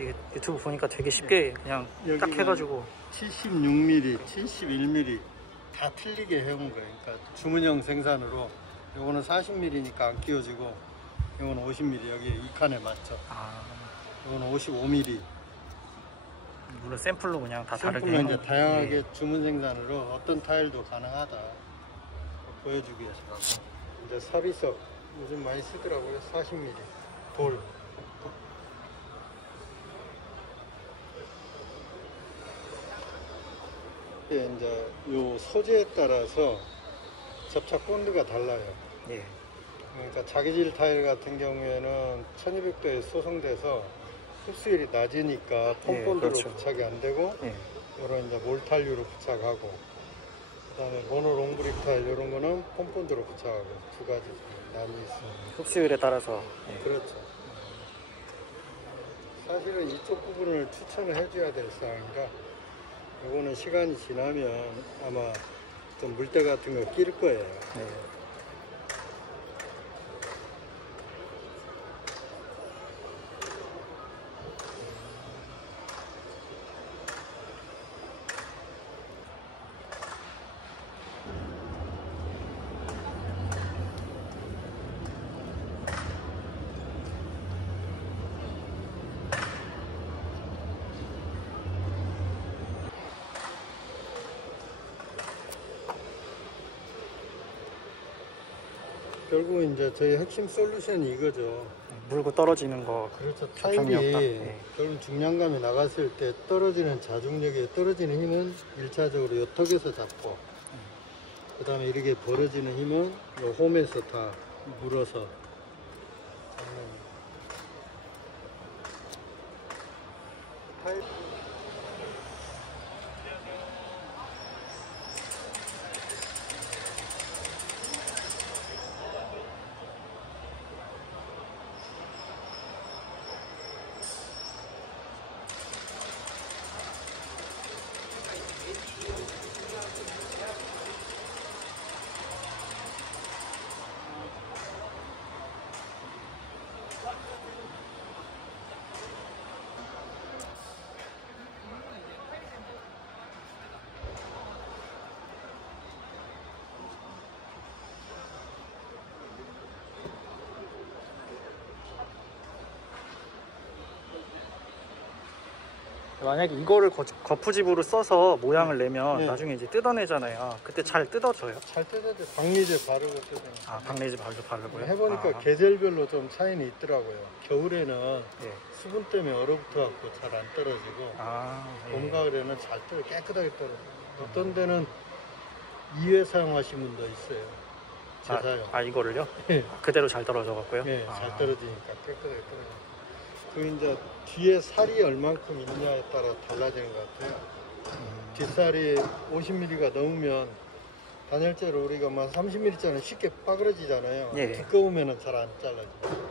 이게 유튜브 보니까 되게 쉽게 그냥 딱 해가지고 76mm, 71mm 다 틀리게 해온 거예요. 그러니까 주문형 생산으로 요거는 40mm니까 안 끼워지고 요거는 50mm 여기 이 칸에 맞죠. 요거는 55mm. 물론 샘플로 그냥 다 다르게 샘플로 이제 다양하게 주문 생산으로 어떤 타일도 가능하다 보여주기 위해서. 이제 사비석 요즘 많이 쓰더라고요. 40mm 돌. 이제 요 소재에 따라서 접착 본드가 달라요. 예. 그러니까 자기질 타일 같은 경우에는 1200도에 소성돼서 흡수율이 낮으니까 폼본드로 그렇죠. 부착이 안 되고 이런 이제 몰탈유로 부착하고, 그다음에 모노롱브릭 타일 이런 거는 폼본드로 부착하고 두 가지 나뉘어 있습니다. 흡수율에 따라서. 그렇죠. 사실은 이쪽 부분을 추천을 해줘야 될 사항인가. 요거는 시간이 지나면 아마 좀 물때 같은 거 낄 거예요. 결국 이제 저희 핵심 솔루션이 이거죠. 물고 떨어지는 거. 그렇죠. 타일이 네. 결국 중량감이 나갔을 때 떨어지는 자중력에 떨어지는 힘은 1차적으로 요 턱에서 잡고, 그 다음에 이렇게 벌어지는 힘은 요 홈에서 다 물어서 타일. 만약에 이거를 거푸집으로 써서 모양을 내면 나중에 이제 뜯어내잖아요. 그때 잘 뜯어져요? 잘 뜯어져. 박리제 바르고 뜯어요. 박내지 바르고요? 해보니까 계절별로 좀 차이는 있더라고요. 겨울에는 수분 때문에 얼어붙어 갖고 잘 안 떨어지고, 봄 가을에는 잘 떨어, 깨끗하게 떨어져요. 어떤 데는 2회 사용하신 분도 있어요. 재사용. 이거를요? 그대로 잘 떨어져 갖고요? 네, 잘 떨어지니까 깨끗하게 떨어져요. 그 이제 뒤에 살이 얼만큼 있냐에 따라 달라지는 것 같아요. 뒷살이 50mm가 넘으면 단열재로 우리가 막 30mm짜리 쉽게 빠그러지잖아요. 두꺼우면 잘 안 잘라져요.